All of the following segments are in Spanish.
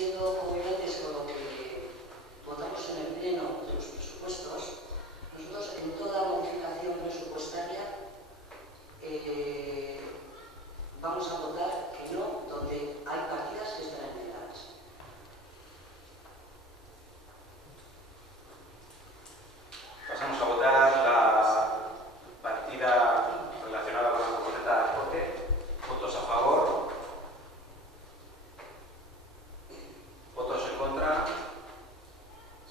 siendo coherentes con lo que votamos en el pleno de los presupuestos, nosotros en toda modificación presupuestaria vamos a votar que no donde hay partidas que están enmendadas. Pasamos a votar la partida relacionada con la componente de transporte. ¿Votos a favor? ¿Votos en contra?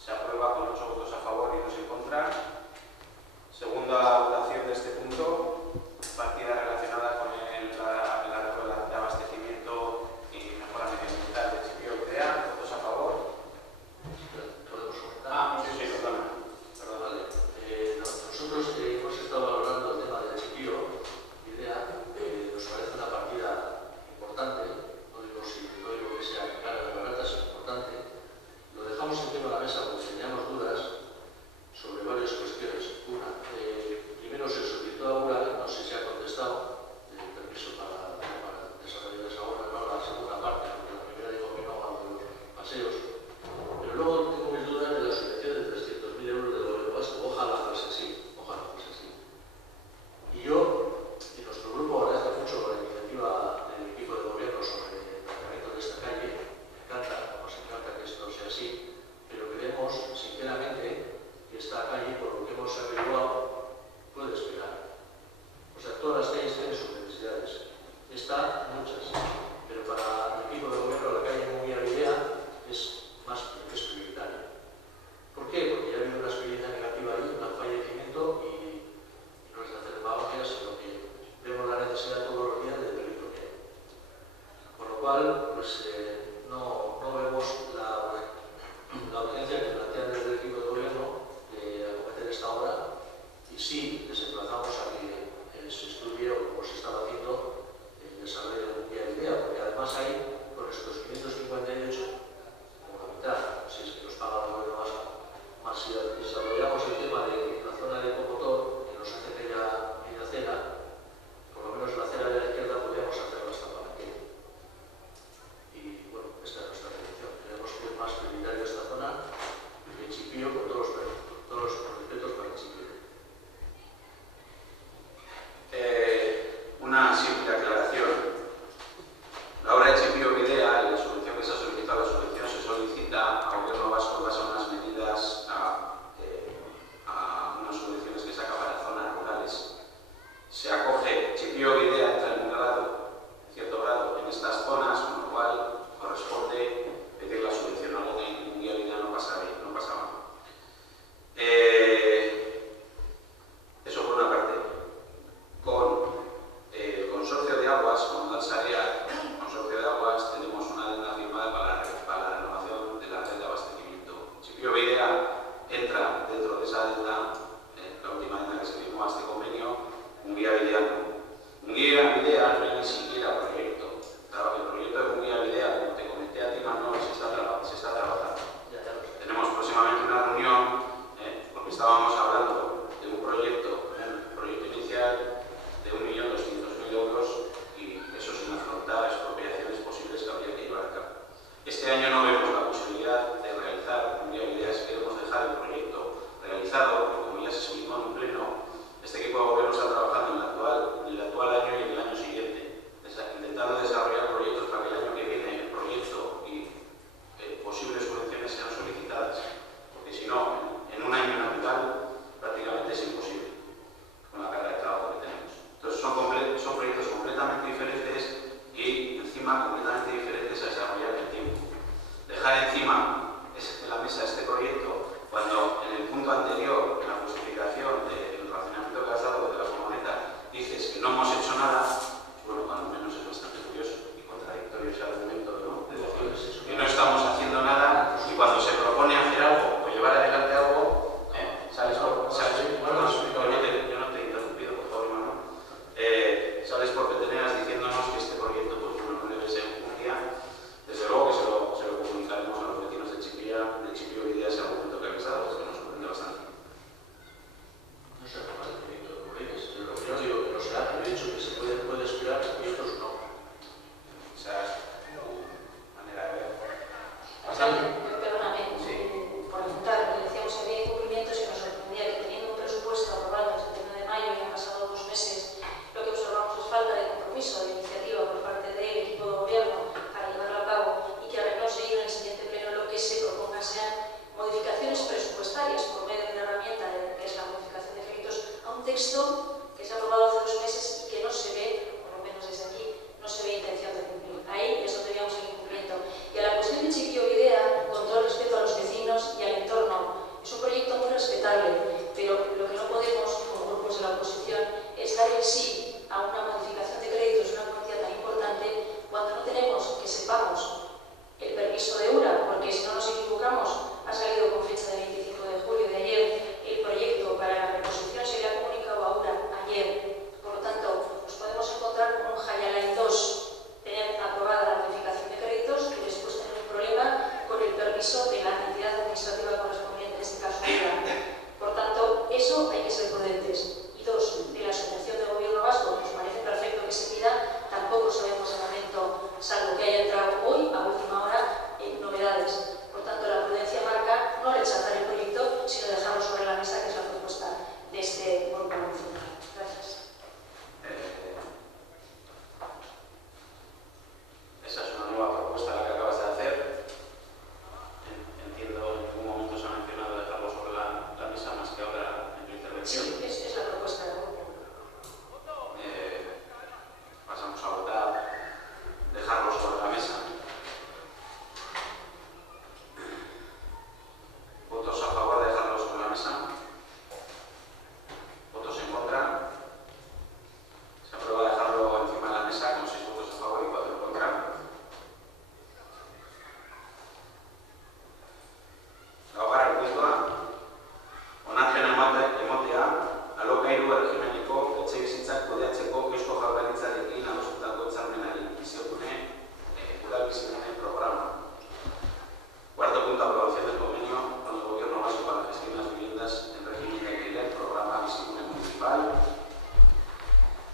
Se aprueba con 8 votos a favor y 2 en contra. Segunda votación de este punto, partida relacionada con el abastecimiento y mejora medioambiental. permiso de la entidad administrativa correspondiente, en este caso URA. Por tanto, eso hay que ser prudentes. Y dos, de la asociación de gobierno vasco, nos parece perfecto que se pida, tampoco sabemos de momento, salvo que haya entrado hoy, a última hora, novedades. Por tanto, la prudencia marca no rechazar el proyecto, sino dejarlo sobre la mesa, que es la propuesta de este grupo municipal. Gracias. Esa es una nueva propuesta la que acabas de hacer. Entiendo en ningún momento se ha mencionado dejarlo sobre la mesa más que ahora en tu intervención. Sí, es la propuesta del grupo. Pasamos a votar, dejarlo sobre la mesa. ¿Votos a favor de dejarlo sobre la mesa? ¿Votos en contra? Se aprueba dejarlo encima de la mesa con 6 votos a favor y 4 en contra. Laugarren puntua, onarpen ematea alokairu erregimeneko etxebizitzak kudeatzeko Eusko Jaurlaritzarekin adostutako hitzarmenari Bizigune Udal Bizigune programa. Cuarto punto, aprobación del convenio con el Gobierno vasco para la gestión de las viviendas en régimen de alquiler, programa Bizigune municipal.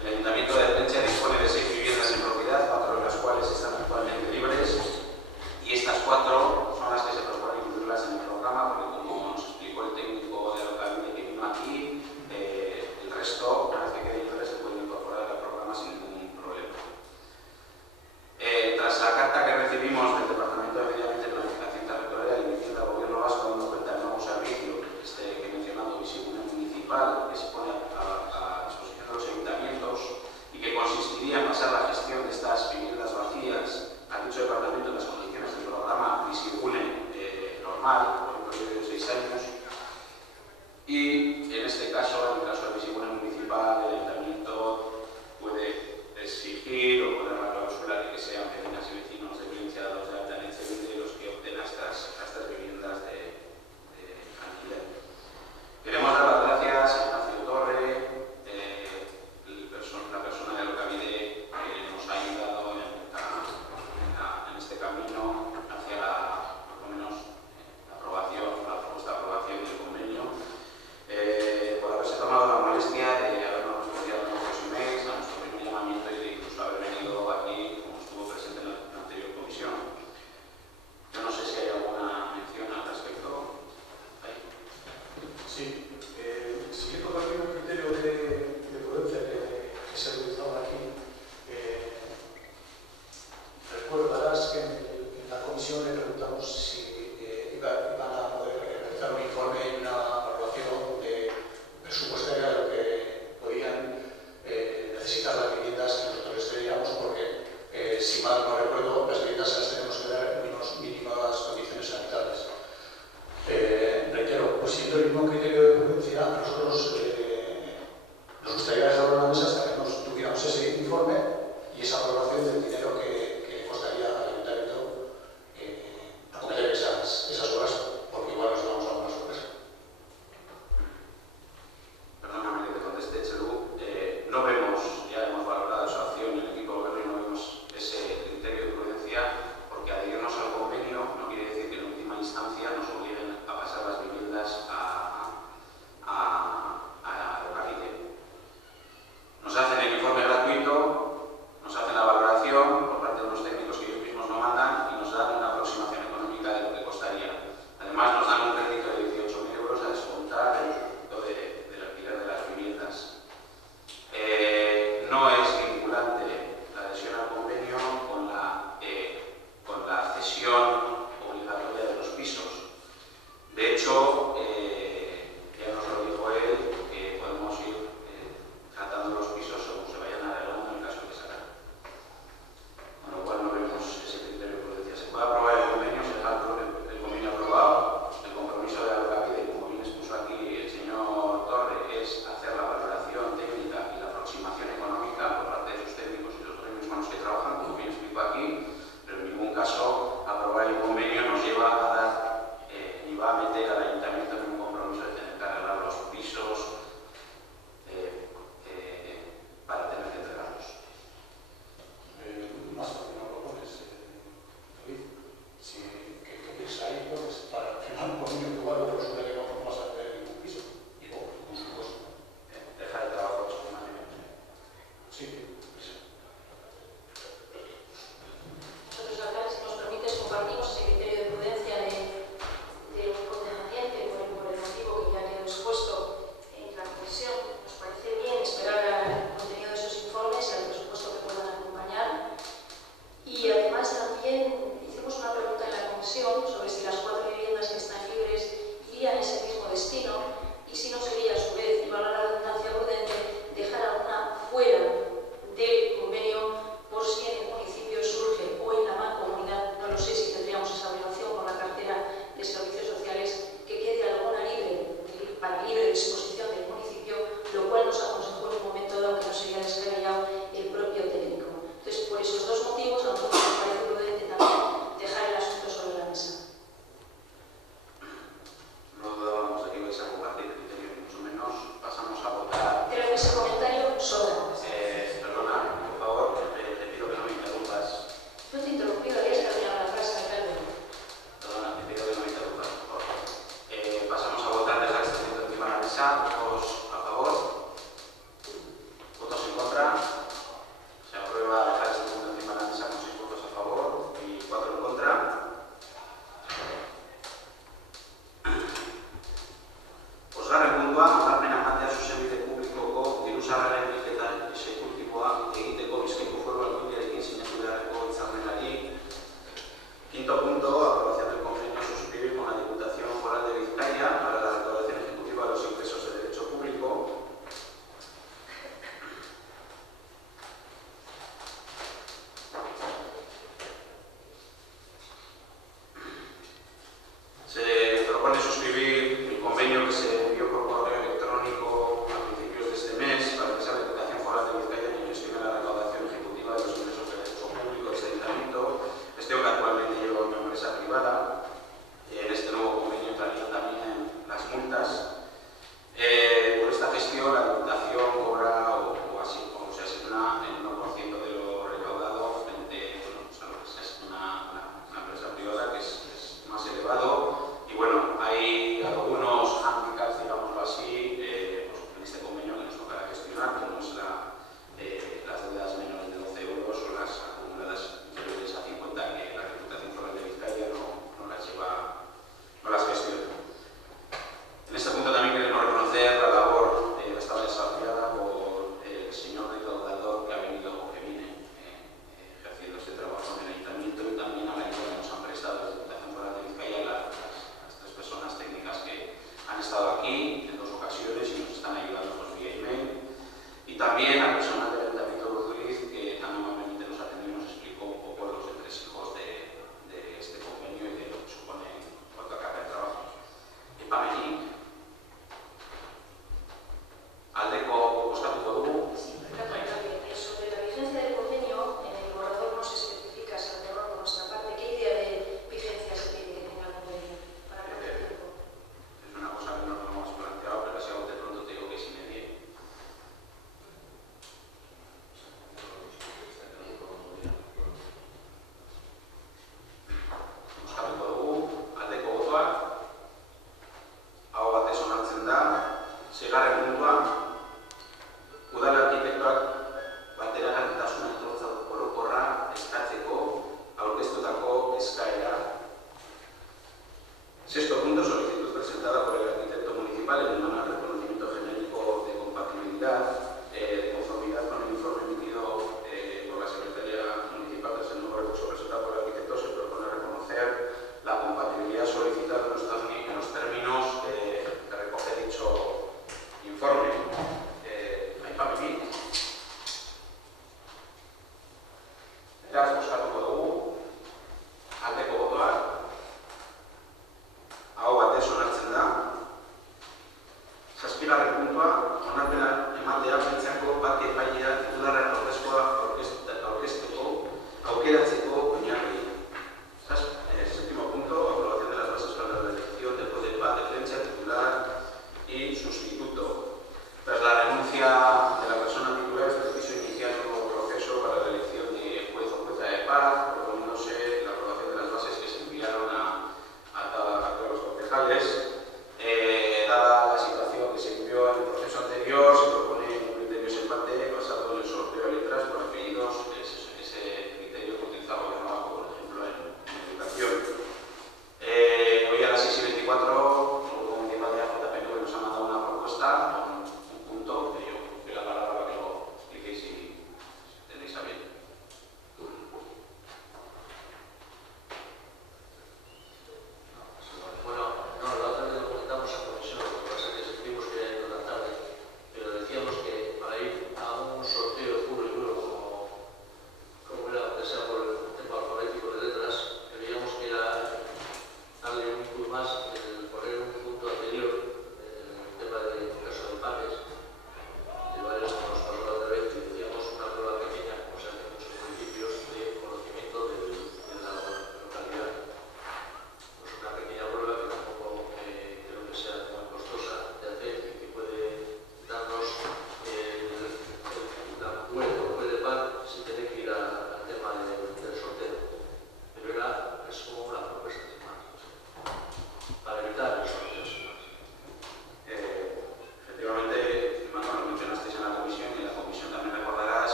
El Ayuntamiento de Errentia dispone de 6 viviendas en propiedad, 4 de las cuales están actualmente libres, y estas 4 son las que se propone incluirlas en el programa, porque como nos explicó el técnico de Alokabide que vino aquí, el resto, una vez que queden libres, se pueden incorporar al programa sin ningún problema. Tras la carta que recibimos del Departamento de Medio Ambiente, Planificación Territorial y Vivienda del Gobierno Vasco, dando cuenta del nuevo servicio que he mencionado, Bizigune municipal, que se pone a disposición de los ayuntamientos y que consistiría en pasar la gestión de estas viviendas vacías a dicho departamento en las condiciones del programa Bizigune normal, por un periodo de 6 años. Y en este caso, en el caso del Bizigune municipal, el ayuntamiento puede exigir o poner la cláusula de que sean vecinas y vecinos de Valencia, los de alta en Etxebide, los que opten a estas viviendas de alquiler. Queremos dar las gracias a Ignacio Torre, la persona de Alokabide que nos ha ayudado en este camino hacia por lo menos la propuesta de aprobación del convenio, por haberse tomado la molestia de habernos respondido a nuestros emails, a nuestro primer llamamiento y de incluso haber venido aquí como estuvo presente en la anterior comisión. Yo no sé si hay alguna mención al respecto. ¿Ahí? Sí, siguiendo también un criterio de prudencia que se ha utilizado aquí, recordarás que en la comisión le preguntamos si iban a poder realizar un informe y una evaluación presupuestaria de lo que podían necesitar las viviendas que nosotros creíamos, porque si mal no recuerdo, las viviendas se las tenemos que dar en unas mínimas condiciones sanitarias. Reitero, pues siendo el mismo criterio de prudencia, a nosotros nos gustaría dejarlo en la mesa hasta que nos tuviéramos ese informe y esa aprobación del dinero que costaría al ayuntamiento acometer esas obras, porque igual nos damos alguna sorpresa.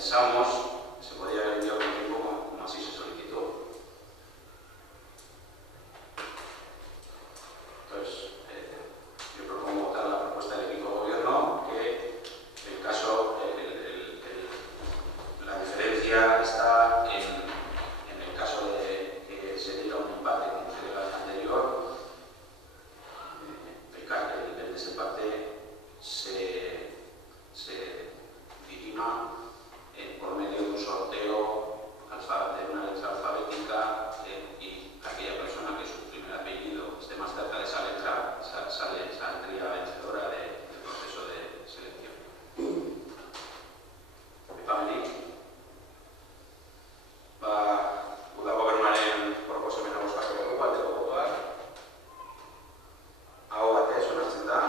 pensamos que se podía haber enviado con tiempo como así se solicitó. Entonces, yo propongo votar la propuesta del equipo de gobierno, que el caso, la diferencia está en el caso de que se diera un empate como se dio el anterior, el desempate se dirima por medio de un sorteo de una letra alfabética y aquella persona que su primer apellido esté más cerca de esa letra saldría vencedora del proceso de selección. Family uda gobernaren proposamena bozkatuko dugu, aldeko botoak. Aho batez onartzen da.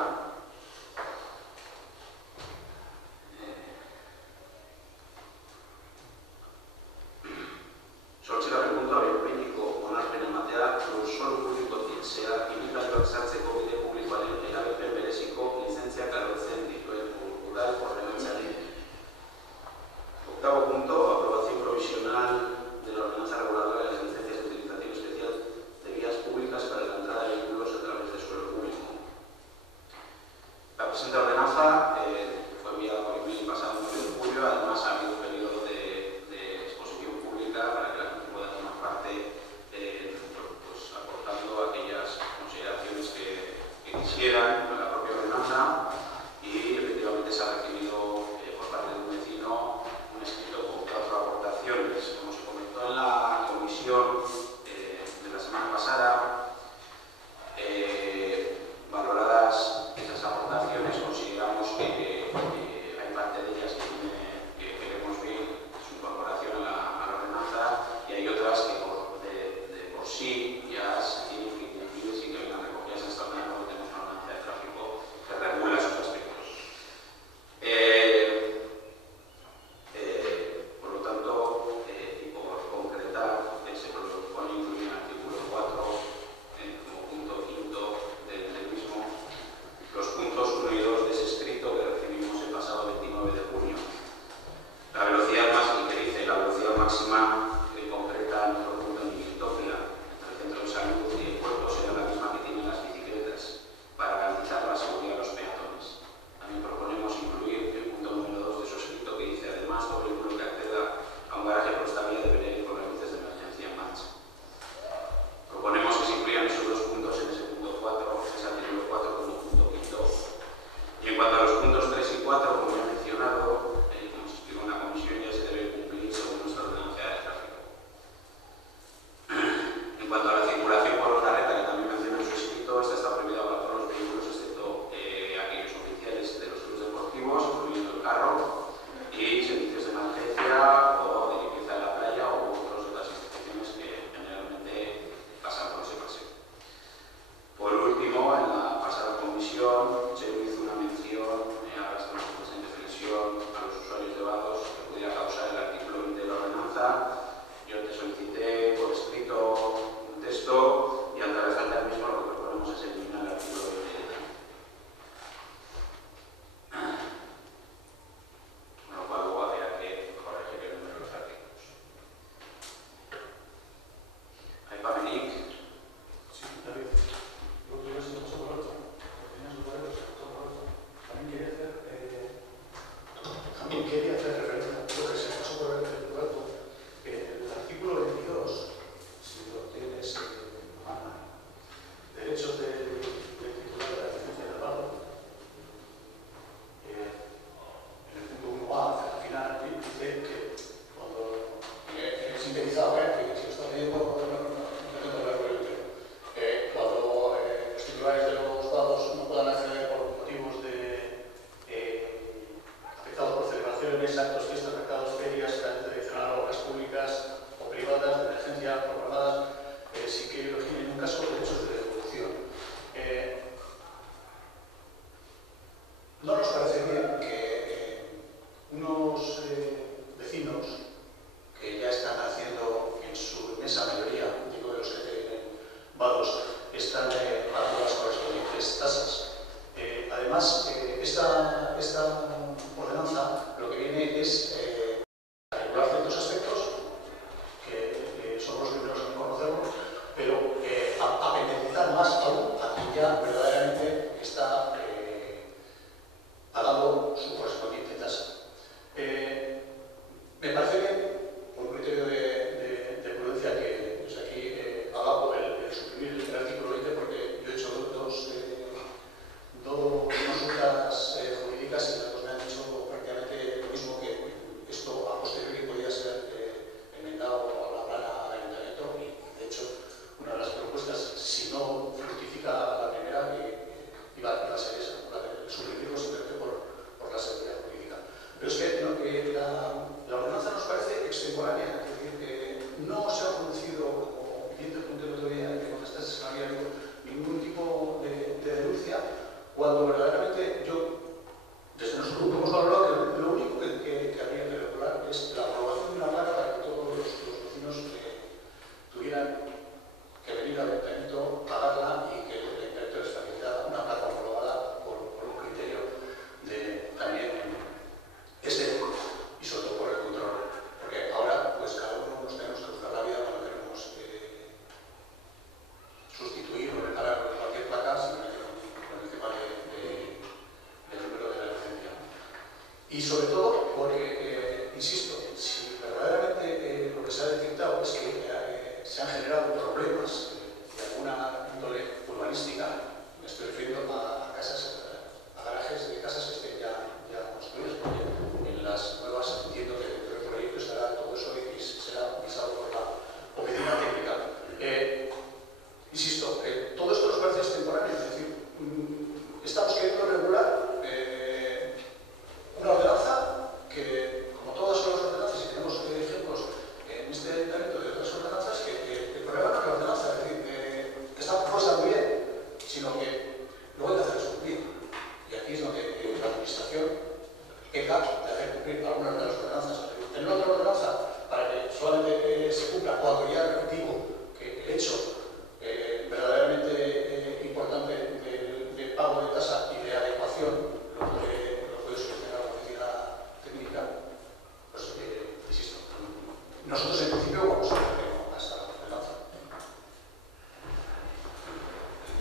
Nosotros en principio vamos a hacer esta ordenanza.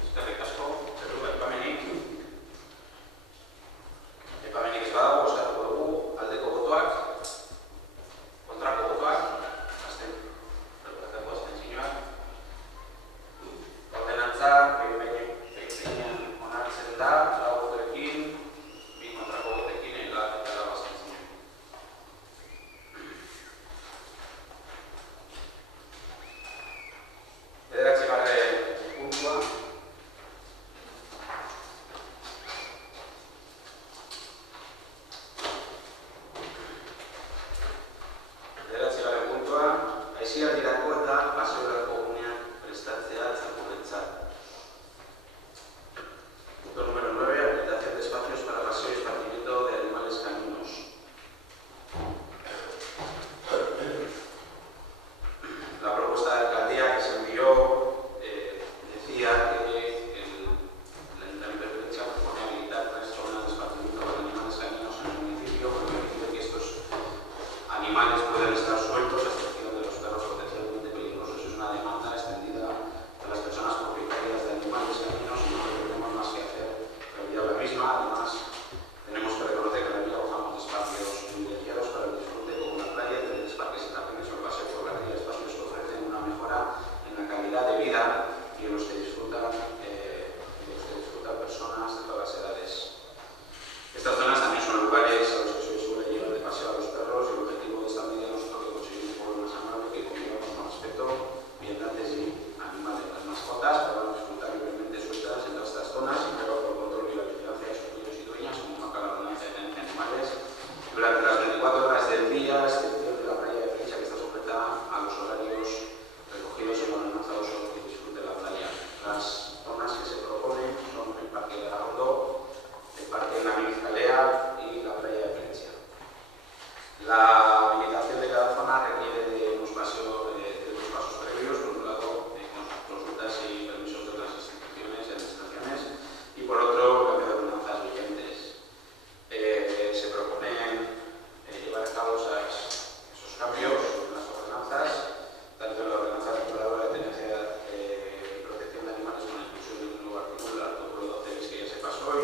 Eskerrik asko, aipamenik ez badago, bozkatuko dugu, aldeko botoak, kontrako botoak, abstentzioak. Ordenantza, behin onartzen da, 4 botoekin, 2 kontrako botekin eta 4 abstentzio. Bederatzigarren puntua. Aisialdirako eta paseorako guneak prestatzea txakurrentzat. Punto número 9. Habilitación de espacios para paseo y esparcimiento de animales caninos. La propuesta de alcaldía que se envió decía que la Ayuntamiento de Plentzia propone habilitar 3 zonas de esparcimiento para animales caninos en el municipio, porque permite que estos animales puedan estar sueltos hasta una demanda extendida a las personas propietarias de animales caninos y no tenemos más que hacer realidad la misma. Además, tenemos que reconocer que en la villa gozamos de espacios privilegiados para el disfrute como la playa, de parques y jardines o el paseo por la ría, espacios que ofrecen una mejora en la calidad de vida y en los que disfrutan personas de todas las edades. Estas zonas también son lugares a los que se suele llevar de paseo a los perros y el objetivo de esta medida no es solo que conseguir un pueblo más amable que convivamos con respeto, viandantes y animales. Las mascotas podrán disfrutar libremente sueltas en todas estas zonas siempre bajo el control y la vigilancia de sus dueños y dueñas, como marca la ordenanza de tenencia de animales, durante las 24 horas del día, a excepción de la playa de Plentzia, que está sujeta a los horarios recogidos en la ordenanza 2 que disfrute la playa. Las zonas que se proponen son el Parque de Arrondo, el Parque de Navidad y la playa de Plentzia. La habilitación de cada zona requiere de unos pasos previos, por un lado, con consultas y permisos de otras instituciones y administraciones, y por otro, cambio de ordenanzas vigentes. Se proponen llevar a cabo esos cambios en las ordenanzas, tanto en la ordenanza reguladora de tenencia y protección de animales con la inclusión de un nuevo artículo, el artículo 12 bis que ya se pasó, y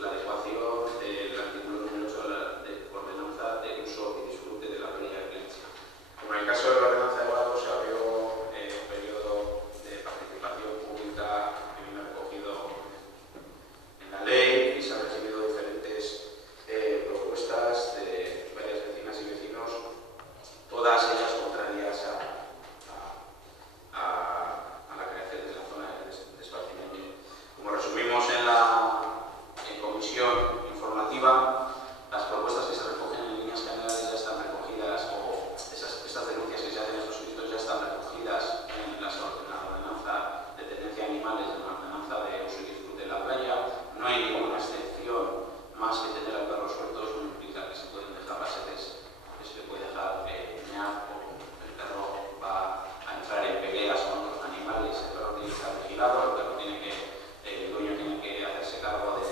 la adecuación del artículo número 8 de ordenanza de uso y disfrute de la playa de Plentzia. Como en el caso de la ordenanza de Guado, se abrió un periodo de participación pública que viene recogido en la ley y se han recibido diferentes propuestas de varias vecinas y vecinos, todas ellas contrarias a la creación de la zona de esparcimiento. Como resumimos en comisión informativa, las propuestas que se recogen en líneas generales ya están recogidas, o estas denuncias que se hacen en estos escritos ya están recogidas en la ordenanza de tenencia de animales, en la ordenanza de uso y disfrute de la playa. No hay ninguna excepción más que tener al perro sueltos, no implica que se pueden dejar las heces, que se puede dejar mear, o el perro va a entrar en peleas con otros animales, el perro tiene que estar vigilado, el dueño tiene que hacerse cargo de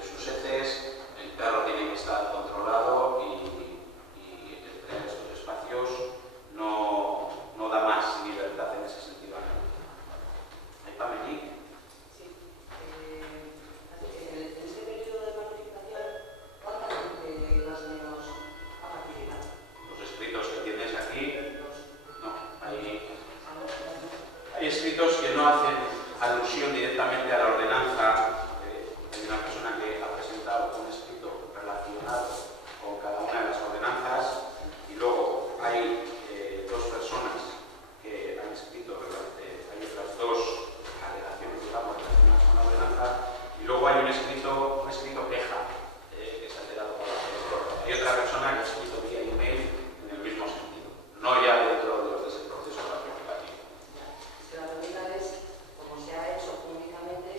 sus heces, el perro tiene que estar controlado y crear estos espacios no da más libertad en ese sentido. ¿Aipamenik? Sí. En este periodo de participación, ¿cuánta gente más o menos ha participado? Los escritos que tienes aquí, no, hay escritos que no hacen alusión directamente a la ordenanza. Hay una persona que ha presentado un escrito relacionado con cada una de las ordenanzas y luego hay 2 personas que han escrito, hay otras 2 alegaciones, digamos, relacionadas con la ordenanza, y luego hay un escrito queja que se ha quedado por la gestora. Hay otra persona que ha escrito vía email en el mismo sentido, no ya dentro de ese proceso participativo. La pregunta es, como se ha hecho públicamente,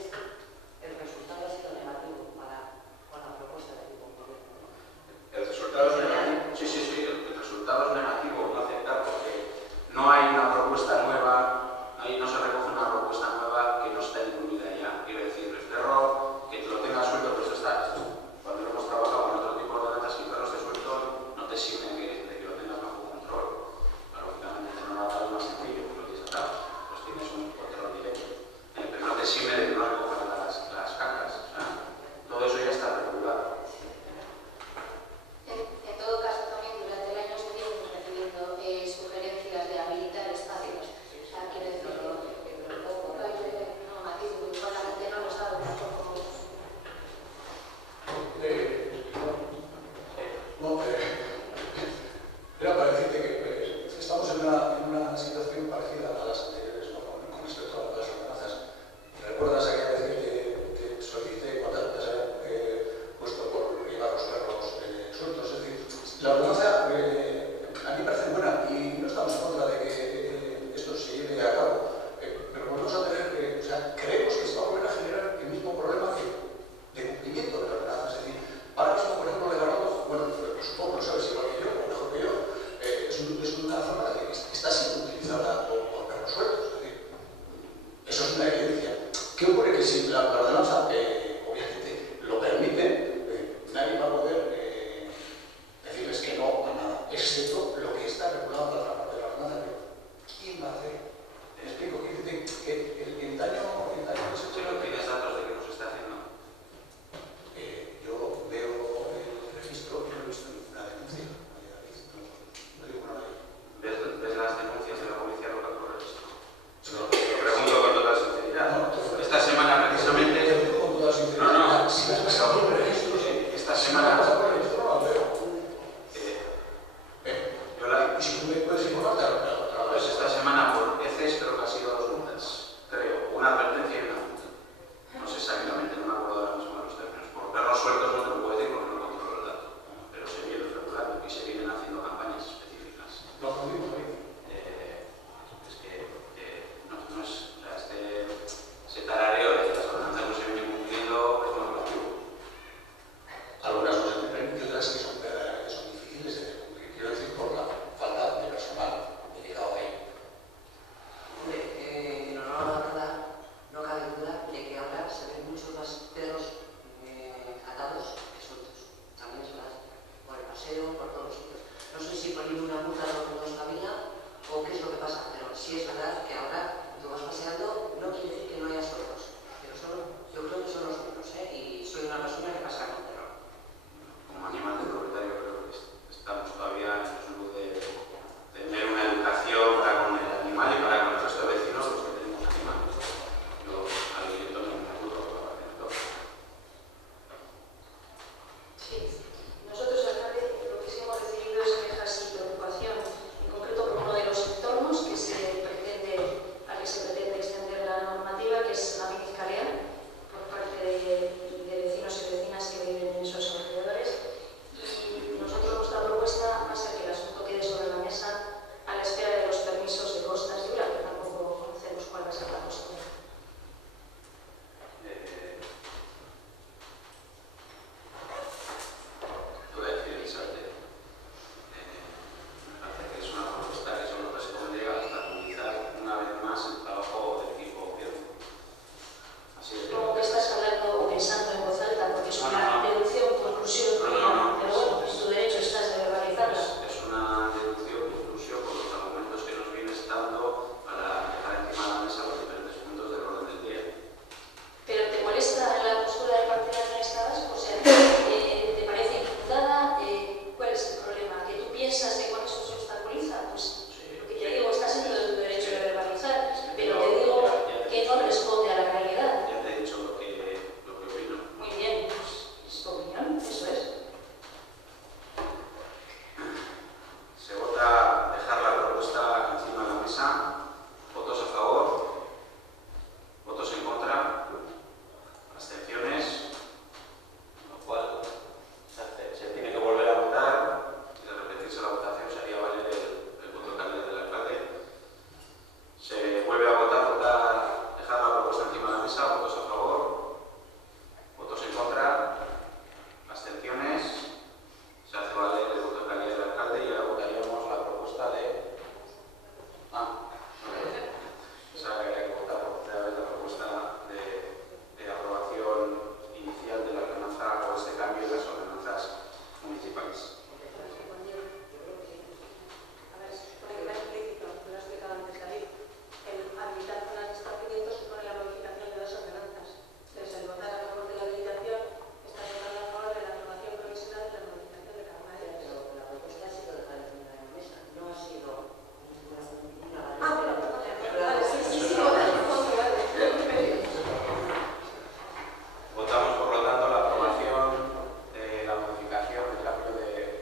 municipales. Votamos, por lo tanto, la aprobación de la modificación del cambio de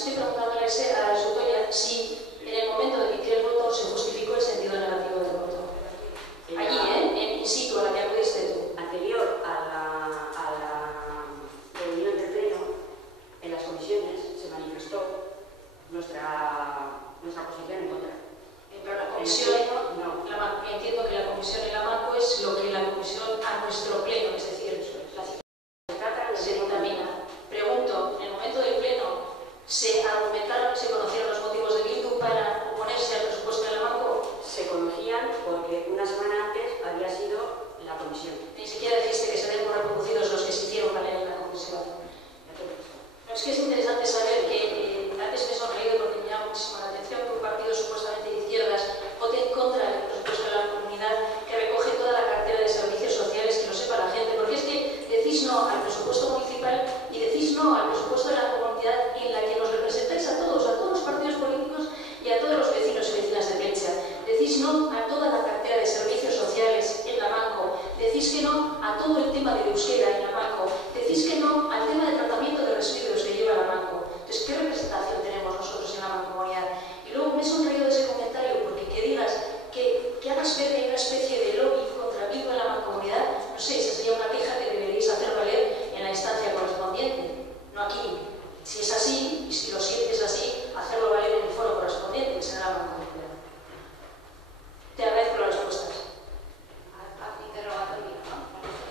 estoy preguntándole a Sotoya si en el momento de emitir el voto se justificó el sentido negativo del voto. Allí, in situ, a la que acudiste tú. Anterior a la reunión del Pleno, en las comisiones se manifestó nuestra posición en contra. Pero la comisión, entiendo que la comisión en la marco es lo que la comisión a nuestro Pleno, es decir, se dictamina. Pregunto, en el momento del Pleno, ¿se argumentaron, se conocieron los motivos de Bildu para oponerse al presupuesto de la marco? Se conocían porque una semana antes había sido la comisión. Ni siquiera dijiste que se den por reproducidos los que se hicieron valer en la comisión. No, es que es interesante saber que antes me he sonreído porque me llama muchísimo la atención que un partido supuestamente de izquierdas vote en contra del presupuesto de la comunidad que recoge toda la cartera de servicios sociales, que lo sepa la gente, porque es que decís no al presupuesto municipal y decís no al presupuesto de la comunidad en la que nos representáis a todos los partidos políticos y a todos los vecinos y vecinas de Pelcha. Decís no a toda la cartera de servicios sociales en la Manco, decís que no a todo el tema del euskera en la Manco, decís que no al tema de tratamiento de residuos que lleva la Manco. Entonces, ¿qué representación tenemos nosotros en la mancomunidad? Y luego me he sonreído de ese comentario porque que digas que hagas ver que hay una especie de lobby contra Bildu en la mancomunidad, no sé, esa sería una queja que deberíais hacer valer en la instancia correspondiente, no aquí. Si es así, y si lo sientes así, hacerlo valer en el foro correspondiente, que será la mancomunidad. Te agradezco las respuestas. Al interrogatorio, ¿no?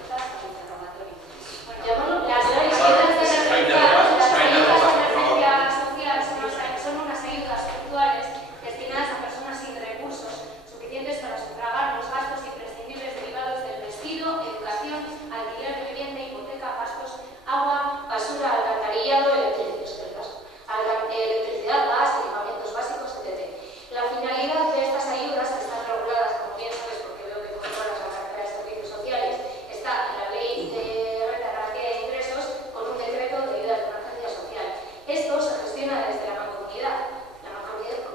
Las respuestas al interrogatorio. Bueno, Llamarlo las ayudas sociales son unas ayudas puntuales destinadas a personas sin recursos suficientes para sufragar los gastos imprescindibles derivados del vestido, educación, alquiler de vivienda, hipoteca, gastos, agua, basura, alcantarillado, electricidad, gas, equipamientos básicos, etc. La finalidad de estas ayudas, que están reguladas, como bien sabes, porque veo que controlas la cartera de servicios sociales, está en la Ley de Renta de Garantía de Ingresos con un decreto de ayudas de emergencia social. Esto se gestiona desde la mancomunidad. La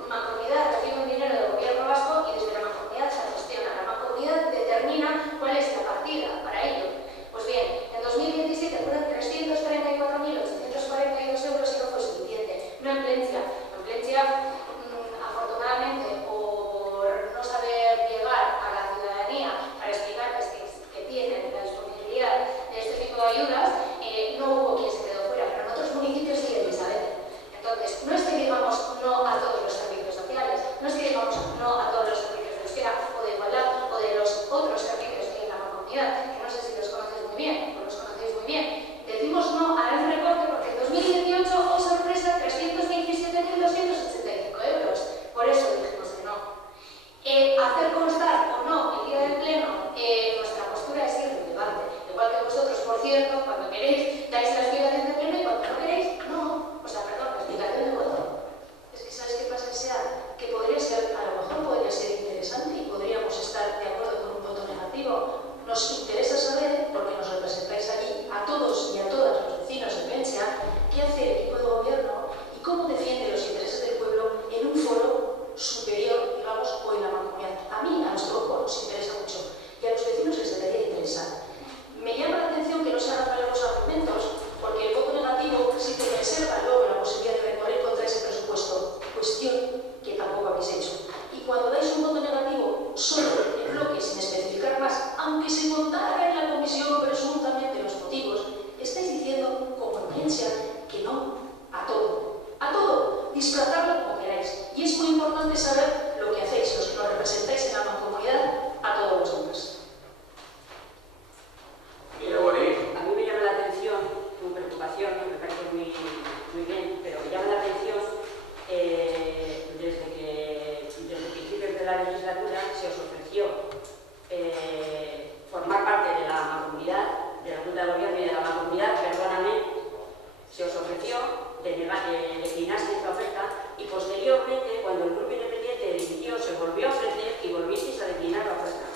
mancomunidad recibe un dinero del gobierno vasco y desde la mancomunidad se gestiona. La mancomunidad determina cuál es la partida para ello. Pues bien, en 2017 fueron 334.842 euros y no fue suficiente. No emplencia. Afortunadamente, por no saber llegar a la ciudadanía para explicarles que tienen la disponibilidad de este tipo de ayudas, no hubo quien se quedó fuera, pero en otros municipios sí, Elizabeth. Entonces, no es que digamos no a todos los servicios sociales, no es que digamos no a todos los servicios de euskera o de igualdad o de los otros servicios que hay en la mancomunidad, que no sé si los conoces muy bien o los conocéis muy bien. Decimos no a ese recorte porque en 2018, oh sorpresa, 327.285 euros. Por eso dijimos que no. Hacer constar o no el día del Pleno nuestra postura es irrelevante. Igual que vosotros, por cierto, cuando queréis dais la explicación de Pleno y cuando no queréis, no. O sea, perdón, la explicación de voto. Es que ¿sabes qué pasa? Que podría ser, a lo mejor podría ser interesante y podríamos estar de acuerdo con un voto negativo. Nos interesa saber, porque nos representáis allí, a todos y a todas los vecinos de Pelcha, qué hace el equipo de gobierno y cómo defiende los intereses del pueblo en un foro superior, digamos, o en la mancomunidad. A mí, a nuestro grupo, nos interesa mucho y a los vecinos les debería interesar. Me llama la atención que no se hagan valer los argumentos, porque el voto negativo sí te reserva luego la posibilidad de recorrer contra ese presupuesto, cuestión que tampoco habéis hecho. Y cuando dais un voto negativo solo en bloque, sin especificar más, aunque se contara en la comisión presuntamente los motivos, estáis diciendo, como en Plencia, que no a todo. A todo, disfrazarlo como queráis. Y es muy importante saber lo que hacéis, los que nos representáis en la mancomunidad, a todos los demás. A mí me llama la atención tu preocupación, me parece muy bien, pero me llama la atención desde principios de la legislatura se os ofreció formar parte de la mancomunidad, de la Junta de Gobierno y de la mancomunidad, perdóname, se os ofreció, declinasteis la oferta y posteriormente, cuando el grupo independiente dimitió, se volvió a ofrecer y volvisteis a declinar la oferta.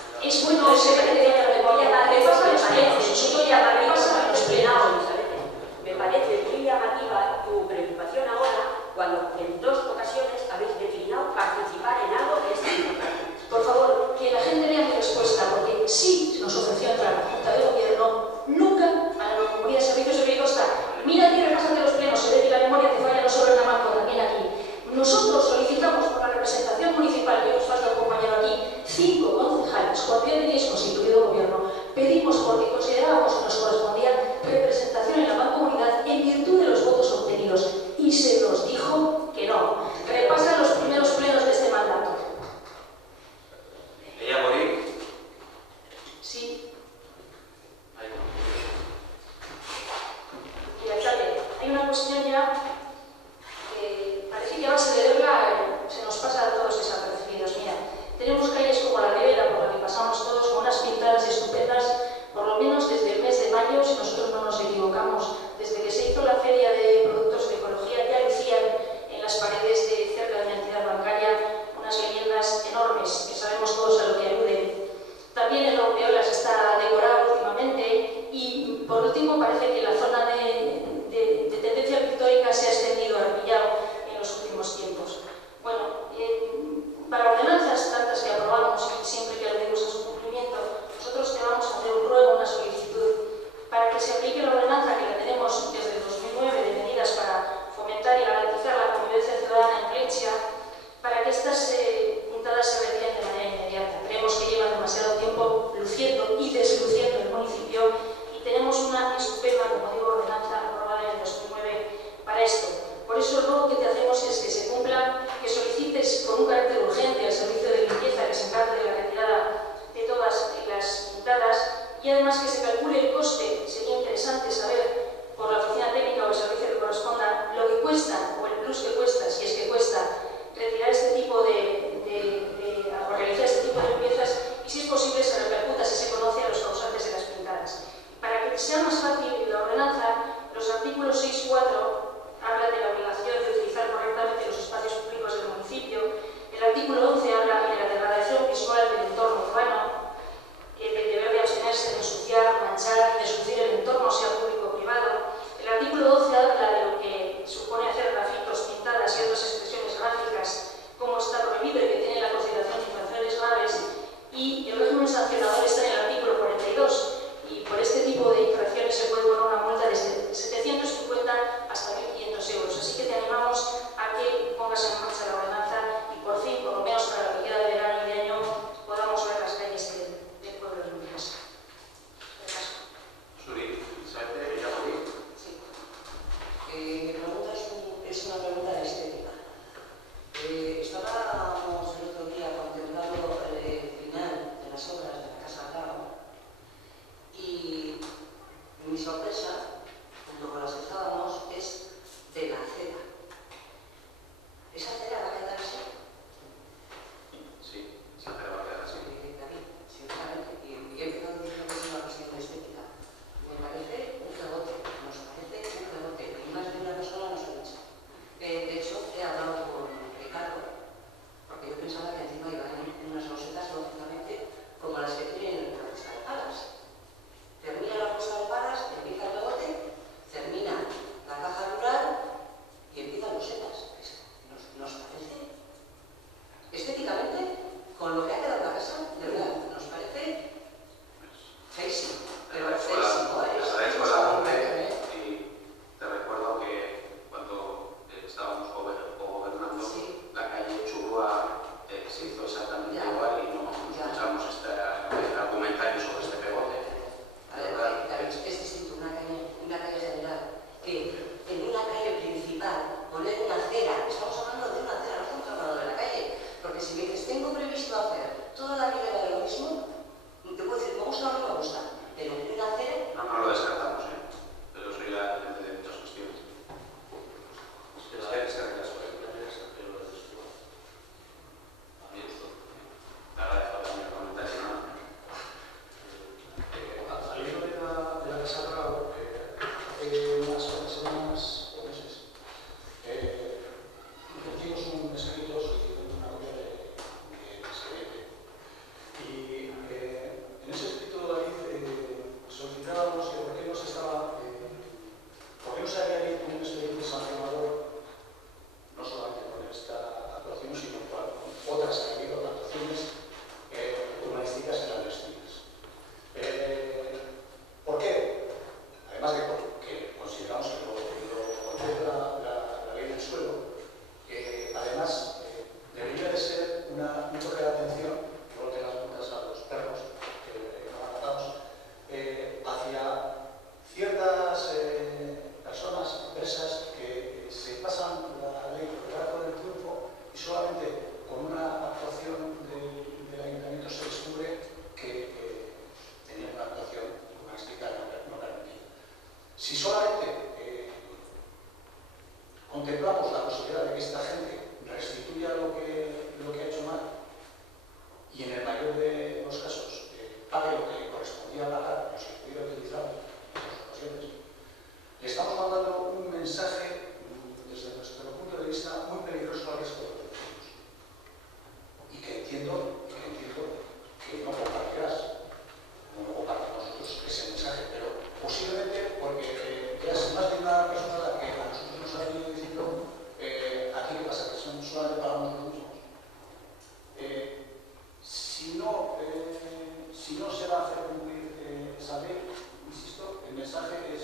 urgencia para que estas pintadas se retiren de manera inmediata. Creemos que llevan demasiado tiempo luciendo y desluciendo el municipio y tenemos una estupenda, como digo, ordenanza aprobada en el 2009 para esto. Por eso el ruego que te hacemos es que se cumpla, que solicites con un carácter urgente al servicio de limpieza que se encargue de la retirada de todas las pintadas y además que se calcule el coste. Sería interesante saber por la oficina técnica o el servicio que corresponda lo que cuesta o el plus que cuesta, si es que cuesta, retirar este tipo o realizar este tipo de limpiezas y si es posible se repercuta, si se conoce, a los causantes de las pintadas. Para que sea más fácil la ordenanza, los artículos 6 y 4 hablan de la obligación de utilizar correctamente los espacios públicos del municipio. El artículo 11 habla de la degradación visual del entorno urbano, del deber de abstenerse de ensuciar, manchar y de sucir el entorno, sea público o privado. El artículo 12 habla de lo que supone hacer grafitos, pintadas y otras expresiones gráficas, como está prohibido y que tiene la consideración de infracciones graves. Y el régimen sancionador está en el artículo 42. Y por este tipo de infracciones se puede poner una multa desde 750 hasta 1.500 euros. Así que te animamos a que pongas en marcha la ordenanza y por fin, por lo menos para la que queda de verano y de año, podamos ver las calles del pueblo limpias. Suri, ¿sabes? ¿Ya morí? Sí. Mi pregunta es una pregunta de estética. Estábamos el otro día contemplando el final de las obras de la Casa Bravo y mi sorpresa, junto con las que estábamos, es de la acera. ¿Esa acera va a quedar así? Sí, esa acera va a quedar así. David, sinceramente, y he empezado diciendo que es una cuestión de estética. Me parece un rebote, nos parece un rebote, y más de una persona nos ha dicho. De hecho, he hablado con Ricardo, porque yo pensaba que encima iban a ir unas rosetas, lógicamente, como las que tienen en la Costa de Palas. Termina la Costa de Palas, empieza el rebote, termina la caja rural y empiezan rosetas. Nos parece, estéticamente, con lo que ha quedado la casa, de verdad, nos parece feísimo. Pero feísimo, agradezco el apunte y te recuerdo que cuando estábamos gobernando, sí, la calle Churrua se hizo exactamente igual y no escuchamos este argumentario sobre este pegote. Es distinto una calle general que en una calle principal poner una acera. Estamos hablando de una acera, no estamos hablando de la calle. Porque si me dices, tengo previsto hacer toda la vida de lo mismo, te puedo decir, me gusta o no me gusta, pero en una acera. No lo descartamos, pero eso ya depende de muchas cuestiones. Te agradezco también el comentario. Al hilo de la Casa Bravo, hace unas semanas o meses, hicimos un escrito solicitando una copia del expediente. Y en ese escrito, David, solicitábamos que por qué no se había hecho un expediente sancionador, no solamente con esta actuación, sino con otras que ha habido actuaciones urbanísticas clandestinas. ¿Por qué? Además de porque consideramos que lo contempla la ley del suelo, además debería de ser un toque de atención, igual que las multas a los perros que van atados, hacia ciertas personas, empresas que se pasan la ley por el arco del triunfo y solamente con una actuación del ayuntamiento se descubre que tenían una actuación urbanística no permitida. Si solamente contemplamos la posibilidad de que esta gente restituya lo que ha hecho mal y en el mayor de los casos pague lo que le correspondía pagar o se pudiera utilizar en otras ocasiones, le estamos mandando un mensaje desde nuestro punto de vista muy peligroso al resto de los vecinos y que entiendo que no compartirás, no lo compartimos nosotros ese mensaje, pero posiblemente porque ya es más de una persona la que a nosotros nos ha venido diciendo aquí qué pasa, que solamente pagamos los mismos. Si no se va a hacer cumplir esa ley, insisto, el mensaje es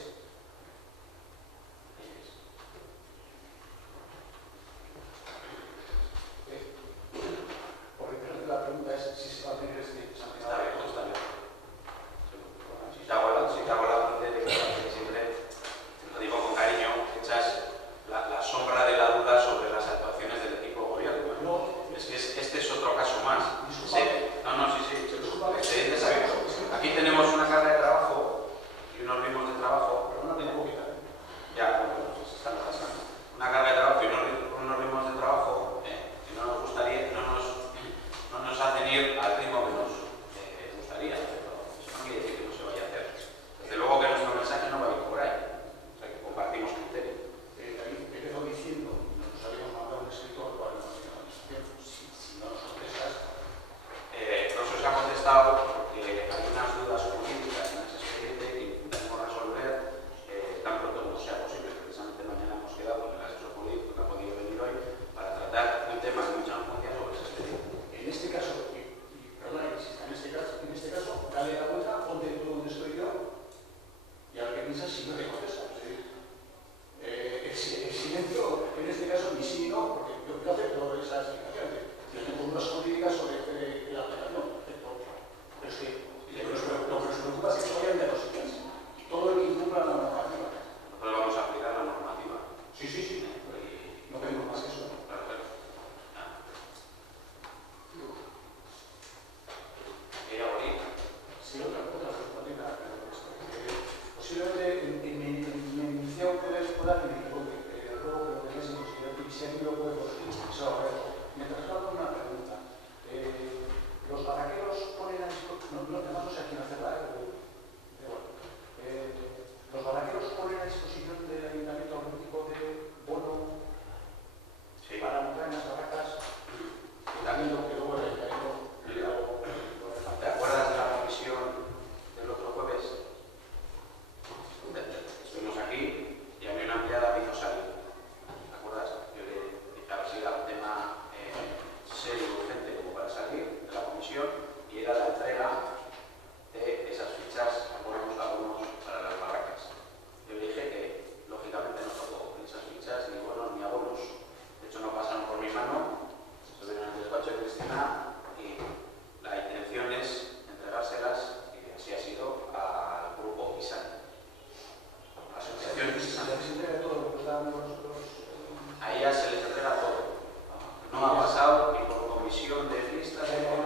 no, porque yo acepto esas explicaciones. Yo tengo unas jurídicas sobre la aplicación, acepto. Pero es que lo que nos preocupa es que se vayan de los sitios. Todo el que incumpla la normativa. Nosotros vamos a aplicar la normativa. Sí, sí, sí. No pedimos más que eso. Claro, claro. ¿Quería morir? Sí, otra respondida. Posiblemente en mi iniciación pueda que me equivoque, luego que lo tenéis en consideración y si alguien lo puede corregir. Me traslado una pregunta. Los barraqueros ponen a disposición, además no sé a quién hacerla, los barraqueros ponen a disposición del ayuntamiento algún tipo de bono para montar en las barracas, y también lo que luego el ayuntamiento ¿Te acuerdas de la comisión del otro jueves? Estuvimos aquí y había una empleada que hizo salir. ¿Te acuerdas? Yo le dije a ver si era un tema serio y urgente como para salir de la comisión y era la entrega de esas fichas, abonos para las barracas. Yo le dije que lógicamente no tocó ni esas fichas, ni bonos, ni abonos. De hecho no pasaron por mi mano, se ven en el despacho de Cristina y la intención es entregárselas, y así ha sido, al grupo ISAN. A la asociación ISAN. A ellas se les entrega todo. No ha pasado ni por comisión de listas, ni por